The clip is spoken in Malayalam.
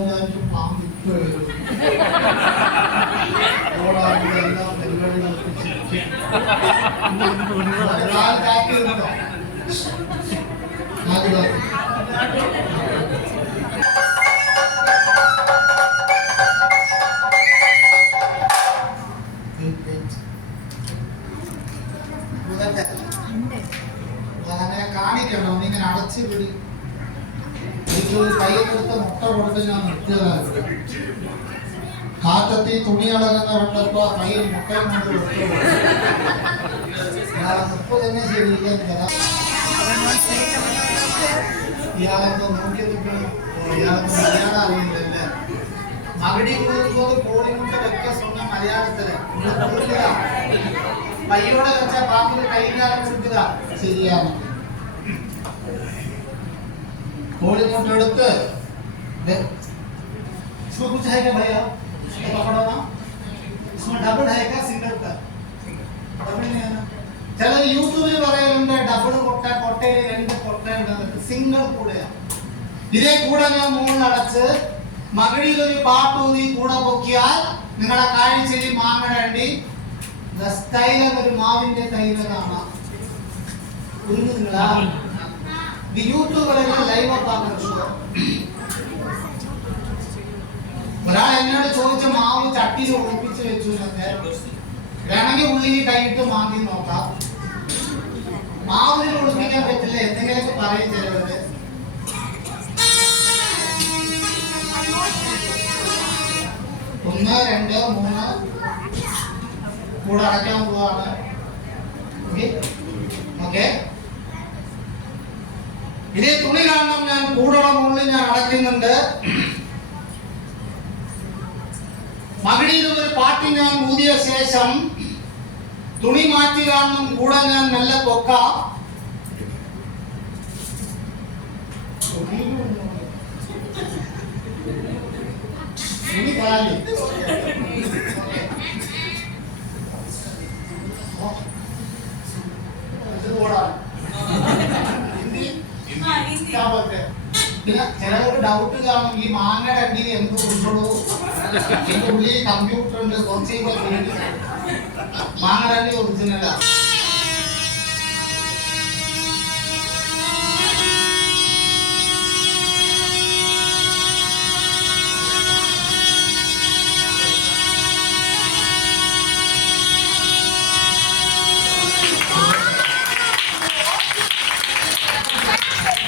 വിചാരിച്ചു പാമ്പ് ഇപ്പൊ വരും. ഓടാതെല്ലാം പരിപാടികൾക്ക് കാത്തിരുന്നോ അങ്ങനെ കാണിക്കണ്ടോ ഒന്നിങ്ങനെ അടച്ചു പിടി കയ്യിലെടുത്ത് മുട്ട കൊടുത്ത് ഞാൻ നിർത്തിയതാണ് കാറ്റത്തി തുണി അടങ്ങുന്ന കണ്ടപ്പോ കയ്യിൽ മുട്ടയും കൊണ്ട് വിട്ടു ഇപ്പൊ തന്നെ ശരിയില്ല ഇയാളെന്തോ നോക്കി നിൽക്കണം ഇയാളെന്തോ മലയാളം അറിയില്ലല്ലേ മകടി കൊടുക്കുമ്പോൾ കോളിമുട്ട വെക്ക സ്വന്തം മലയാളത്തില് കൈയോടെ വെച്ച പാമ്പിന് കൈകാലം കൊടുക്കുക ശരിയാണ് കോളിമുട്ട എടുത്ത് इसमें कुछ है क्या भैया ये पकड़ो ना इसमें डबल है क्या सिंगल का डबल नहीं है ना चलो यूट्यूब में പറയുന്നുണ്ട് ഡബിൾ കൊട്ടയിൽ രണ്ട് കൊട്ട ഉണ്ടെന്ന് സിംഗിൾ കൂടെയാ ഇതേ കൂടെ ഞാൻ മൂന്ന് അടച്ച് മകളിൽ ഒരു പാട്ടൂതി കൂടെ പൊക്കിയാൽ നിങ്ങളുടെ കാഴ്ചയിൽ മാങ്ങയുടെ അണ്ടി സ്റ്റൈൽ എന്നൊരു മാവിന്റെ തൈല കാണാം നിങ്ങളാ ഇത് യൂട്യൂബിലെല്ലാം ലൈവ് ആക്കാൻ ഒരാൾ എന്നോട് ചോദിച്ച മാവ് ചട്ടിയിൽ ഒളിപ്പിച്ച് വെച്ചു വേണമെങ്കിൽ ഉള്ളിൽ കൈയിട്ട് മാന്തി നോക്കാം മാവിന് ഒളിപ്പിക്കാൻ പറ്റില്ല എന്തെങ്കിലുമൊക്കെ പറയും ചിലവര് ഒന്ന് രണ്ട് മൂന്ന് കൂടെ അടയ്ക്കാൻ പോവാണ് ഓക്കെ ഇതേ തുണി കാരണം ഞാൻ കൂടണ മുകളിൽ ഞാൻ അടയ്ക്കുന്നുണ്ട് മകളിൽ ഒരു പാട്ടി ഞാൻ ഊതിയ ശേഷം തുണി മാറ്റി കാണും കൂടെ ഞാൻ നല്ല പൊക്കാം പിന്നെ ചിലവർക്ക് ഡൗട്ട് കാണും ഈ മാങ്ങയുടെ അടിയിൽ എന്ത് ഉൾപ്പെടും ഇതിന്റെ ഉള്ളിൽ കമ്പ്യൂട്ടർ ഉണ്ട് കുറച്ച് മാങ്ങയുടെ അടി ഒറിജിനലാ